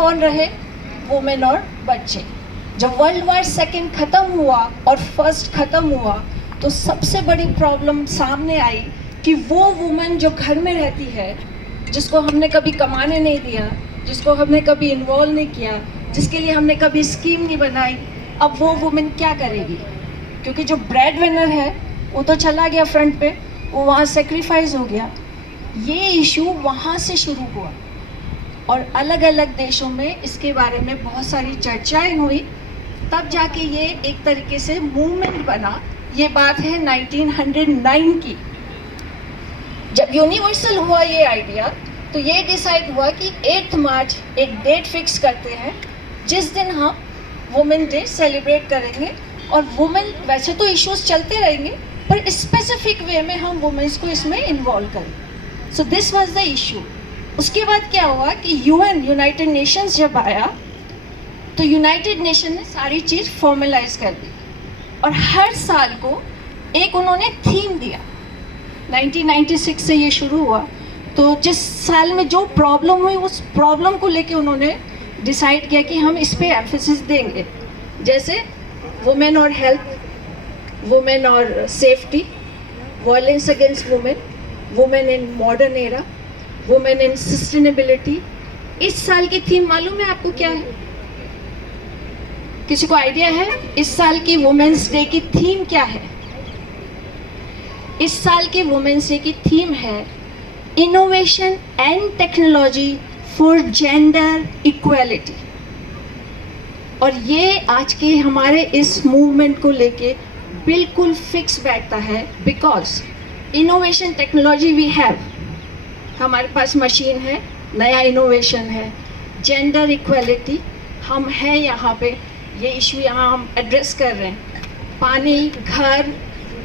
कौन रहे? वुमेन और बच्चे। जब वर्ल्ड वार सेकेंड ख़त्म हुआ और फर्स्ट ख़त्म हुआ तो सबसे बड़ी प्रॉब्लम सामने आई कि वो वुमेन जो घर में रहती है, जिसको हमने कभी कमाने नहीं दिया, जिसको हमने कभी इन्वॉल्व नहीं किया, जिसके लिए हमने कभी स्कीम नहीं बनाई, अब वो वुमेन क्या करेगी? क्योंकि जो ब्रेड विनर है वो तो चला गया फ्रंट पे, वो वहाँ सेक्रीफाइस हो गया। ये इशू वहाँ से शुरू हुआ और अलग अलग देशों में इसके बारे में बहुत सारी चर्चाएं हुई, तब जाके ये एक तरीके से मूवमेंट बना। ये बात है 1909 की। जब यूनिवर्सल हुआ ये आइडिया, तो ये डिसाइड हुआ कि 8 मार्च एक डेट फिक्स करते हैं जिस दिन हम वुमेन डे सेलिब्रेट करेंगे। और वुमेन, वैसे तो इश्यूज चलते रहेंगे पर स्पेसिफिक वे में हम वुमेन्स को इसमें इन्वॉल्व करें। So this was the issue. उसके बाद क्या हुआ कि यूएन, यूनाइटेड नेशंस जब आया तो यूनाइटेड नेशन ने सारी चीज़ फॉर्मलाइज कर दी और हर साल को एक उन्होंने थीम दिया। 1996 से ये शुरू हुआ, तो जिस साल में जो प्रॉब्लम हुई उस प्रॉब्लम को लेके उन्होंने डिसाइड किया कि हम इस पे एम्फेसिस देंगे। जैसे वुमेन और हेल्थ, वुमेन और safety, violence against women, women in modern era, women in sustainability. इस साल की थीम मालूम है आपको क्या है? किसी को आइडिया है इस साल की वुमेन्स डे की थीम क्या है? इस साल की वुमेन्स डे की थीम है innovation and technology for gender equality. और ये आज के हमारे इस मूवमेंट को लेके बिल्कुल फिक्स बैठता है, because innovation technology we have, हमारे पास मशीन है, नया इनोवेशन है, जेंडर इक्वालिटी हम हैं यहाँ पे, ये इशू यहाँ हम एड्रेस कर रहे हैं। पानी, घर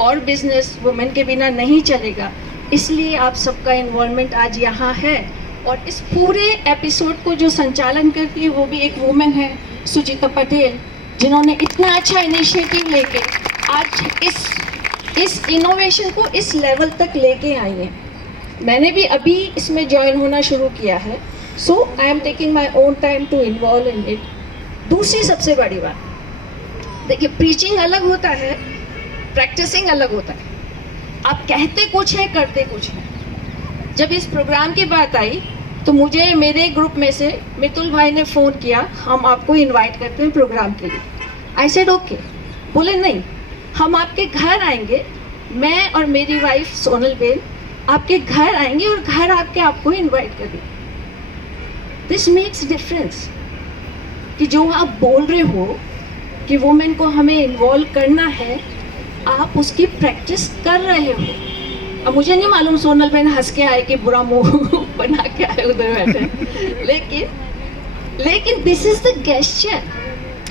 और बिजनेस वुमेन के बिना नहीं चलेगा, इसलिए आप सबका इन्वॉल्वमेंट आज यहाँ है। और इस पूरे एपिसोड को जो संचालन करती है वो भी एक वुमेन है, सुजीता पटेल, जिन्होंने इतना अच्छा इनिशिएटिव लेके आज इस इनोवेशन को इस लेवल तक लेके आई है। मैंने भी अभी इसमें ज्वाइन होना शुरू किया है, so I am taking my own time to involve in it. दूसरी सबसे बड़ी बात, देखिए प्रीचिंग अलग होता है, प्रैक्टिसिंग अलग होता है। आप कहते कुछ है, करते कुछ है। जब इस प्रोग्राम की बात आई तो मुझे मेरे ग्रुप में से मितुल भाई ने फ़ोन किया, हम आपको इनवाइट करते हैं प्रोग्राम के लिए। I said okay. बोले नहीं, हम आपके घर आएंगे, मैं और मेरी वाइफ सोनल बेन आपके घर आएंगे और घर आपके आपको इनवाइट करेंगे। दिस मेक्स डिफरेंस कि जो आप बोल रहे हो कि वुमेन को हमें इन्वॉल्व करना है, आप उसकी प्रैक्टिस कर रहे हो। अब मुझे नहीं मालूम सोनल बहन हंस के आए कि बुरा मुंह बना के आए उधर बैठे, लेकिन this is the gesture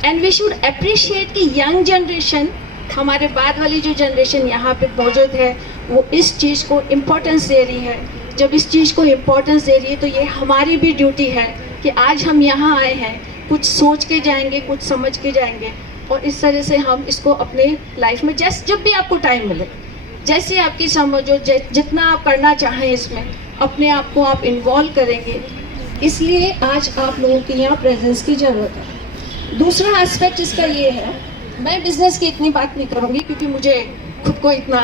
and we should appreciate कि यंग जनरेशन, हमारे बाद वाली जो जनरेशन यहाँ पे मौजूद है, वो इस चीज़ को इम्पोर्टेंस दे रही है। जब इस चीज़ को इम्पोर्टेंस दे रही है तो ये हमारी भी ड्यूटी है कि आज हम यहाँ आए हैं, कुछ सोच के जाएंगे, कुछ समझ के जाएंगे और इस तरह से हम इसको अपने लाइफ में जब भी आपको टाइम मिले, जैसे आपकी समझ हो, जितना आप करना चाहें इसमें अपने आप को आप इन्वॉल्व करेंगे। इसलिए आज आप लोगों की यहाँ प्रेजेंस की ज़रूरत है। दूसरा एस्पेक्ट इसका ये है, मैं बिज़नेस की इतनी बात नहीं करूँगी क्योंकि मुझे खुद को इतना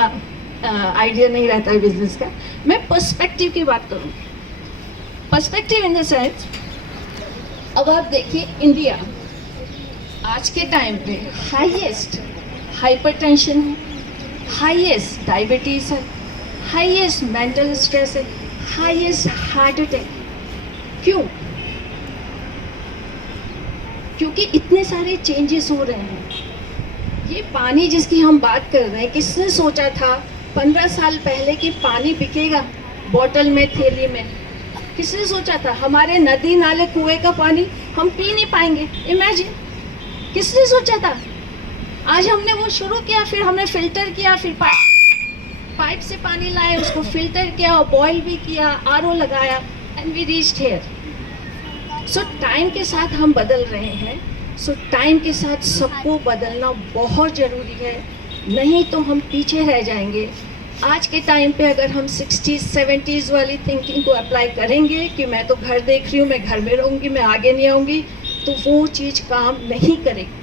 आइडिया नहीं रहता है बिज़नेस का। मैं पर्सपेक्टिव की बात करूँगी। पर्सपेक्टिव इन द सेंस, अब आप देखिए इंडिया आज के टाइम पे हाईएस्ट हाइपरटेंशन है, हाईएस्ट डायबिटीज़ है, हाईएस्ट मेंटल स्ट्रेस है, हाईएस्ट हार्ट अटैक। क्यों? क्योंकि इतने सारे चेंजेस हो रहे हैं। ये पानी जिसकी हम बात कर रहे हैं, किसने सोचा था 15 साल पहले कि पानी बिकेगा बॉटल में, थैली में? किसने सोचा था हमारे नदी नाले कुएं का पानी हम पी नहीं पाएंगे? इमेजिन, किसने सोचा था? आज हमने वो शुरू किया, फिर हमने फिल्टर किया, फिर पाइप से पानी लाए, उसको फिल्टर किया और बॉयल भी किया, आरओ लगाया and we reached here. So time के साथ हम बदल रहे हैं। सो टाइम के साथ सबको बदलना बहुत ज़रूरी है, नहीं तो हम पीछे रह जाएंगे। आज के टाइम पे अगर हम 60s 70s वाली थिंकिंग को अप्लाई करेंगे कि मैं तो घर देख रही हूँ, मैं घर में रहूँगी, मैं आगे नहीं आऊँगी, तो वो चीज़ काम नहीं करेगी।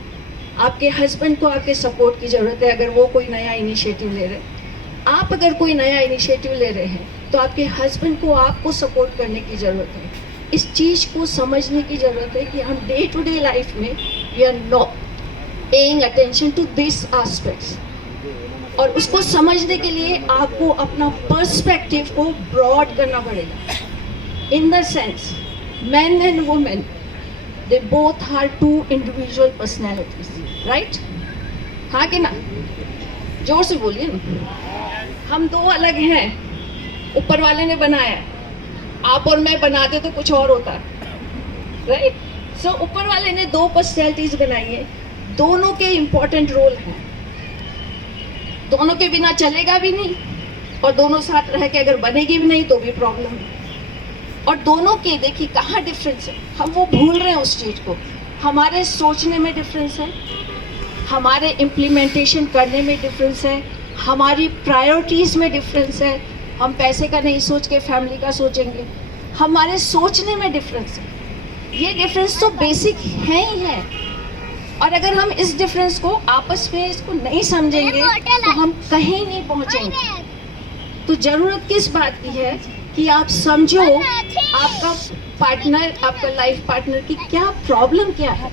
आपके हस्बैंड को आपके सपोर्ट की ज़रूरत है अगर वो कोई नया इनिशिएटिव ले रहे हैं। आप अगर कोई नया इनिशिएटिव ले रहे हैं तो आपके हस्बैंड को आपको सपोर्ट करने की ज़रूरत है। इस चीज़ को समझने की ज़रूरत है कि हम डे टू डे लाइफ में we are not paying attention to this aspects, और उसको समझने के लिए आपको अपना पर्सपेक्टिव को ब्रॉड करना पड़ेगा। In the sense man and women they both are two individual personalities, right? हाँ कि ना? जोर से बोलिए ना। हम दो अलग हैं, ऊपर वाले ने बनाया है, आप और मैं बनाते तो कुछ और होता, राइट? सो ऊपर वाले ने दो पर्सनैलिटीज बनाई है, दोनों के इम्पोर्टेंट रोल हैं, दोनों के बिना चलेगा भी नहीं, और दोनों साथ रह के अगर बनेगी भी नहीं तो भी प्रॉब्लम है। और दोनों के देखिए कहाँ डिफरेंस है, हम वो भूल रहे हैं उस चीज़ को। हमारे सोचने में डिफरेंस है, हमारे इम्प्लीमेंटेशन करने में डिफरेंस है, हमारी प्रायोरिटीज़ में डिफरेंस है। हम पैसे का नहीं सोच के फैमिली का सोचेंगे, हमारे सोचने में डिफरेंस है। ये डिफरेंस तो बेसिक है ही है, और अगर हम इस डिफरेंस को आपस में इसको नहीं समझेंगे तो हम कहीं नहीं पहुंचेंगे। तो ज़रूरत किस बात की है कि आप समझो आपका पार्टनर, आपका लाइफ पार्टनर की क्या प्रॉब्लम क्या है,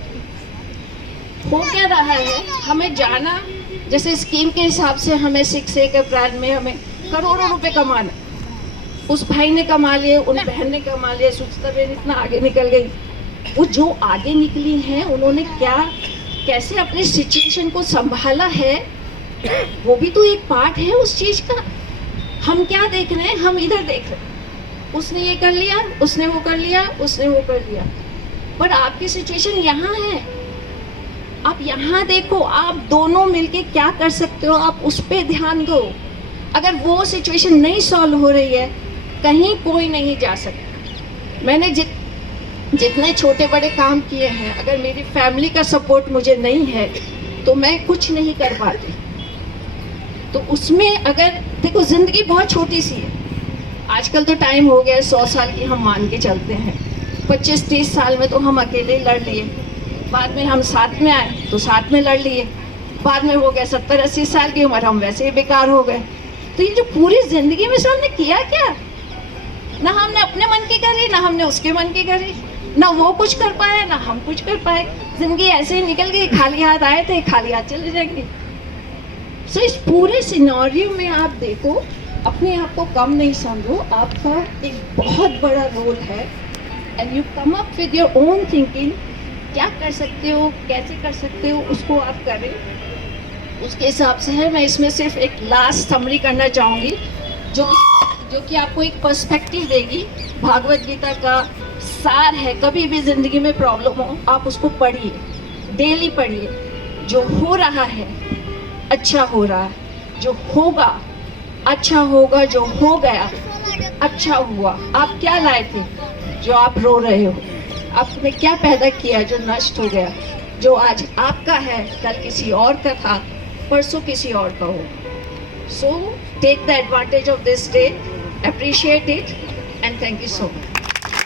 हो क्या रहा है। हमें जाना, जैसे स्कीम के हिसाब से हमें 6 अप्रैल में हमें करोड़ों रुपए कमाना, उस भाई ने कमा लिए, उन बहन ने कमा लिए, सुचिता बहन इतना आगे निकल गई। वो जो आगे निकली हैं उन्होंने क्या कैसे अपनी सिचुएशन को संभाला है, वो भी तो एक पार्ट है उस चीज़ का। हम क्या देख रहे हैं, हम इधर देख रहे हैं, उसने ये कर लिया, उसने वो कर लिया, उसने वो कर लिया, पर आपकी सिचुएशन यहाँ है। आप यहाँ देखो, आप दोनों मिलके क्या कर सकते हो, आप उस पर ध्यान दो। अगर वो सिचुएशन नहीं सॉल्व हो रही है, कहीं कोई नहीं जा सकता। मैंने जितने छोटे बड़े काम किए हैं, अगर मेरी फैमिली का सपोर्ट मुझे नहीं है तो मैं कुछ नहीं कर पाती। तो उसमें अगर देखो, ज़िंदगी बहुत छोटी सी है। आजकल तो टाइम हो गया 100 साल की हम मान के चलते हैं। 25-30 साल में तो हम अकेले लड़ लिए, बाद में हम साथ में आए तो साथ में लड़ लिए, बाद में हो गए 70-80 साल की उम्र, हम वैसे ही बेकार हो गए। तो ये जो पूरी ज़िंदगी में से हमने किया क्या, ना हमने अपने मन की करी, ना हमने उसके मन की करी, ना वो कुछ कर पाए ना हम कुछ कर पाए। ज़िंदगी ऐसे ही निकल गई, खाली हाथ आए थे, खाली हाथ चले जाएंगे। सो इस पूरे सिनेरियो में आप देखो, अपने आप को कम नहीं समझो, आपका एक बहुत बड़ा रोल है, and you come up with your own thinking. क्या कर सकते हो, कैसे कर सकते हो, उसको आप करें, उसके हिसाब से है। मैं इसमें सिर्फ एक लास्ट समरी करना चाहूँगी जो कि आपको एक पर्सपेक्टिव देगी। भागवत गीता का सार है, कभी भी ज़िंदगी में प्रॉब्लम हो आप उसको पढ़िए, डेली पढ़िए। जो हो रहा है अच्छा हो रहा है, जो होगा अच्छा होगा, जो हो गया अच्छा हुआ। आप क्या लाए थे जो आप रो रहे हो, आपने क्या पैदा किया जो नष्ट हो गया, जो आज आपका है कल किसी और का था, परसों किसी और का हो। So take the advantage of this day, appreciate it, and thank you so much.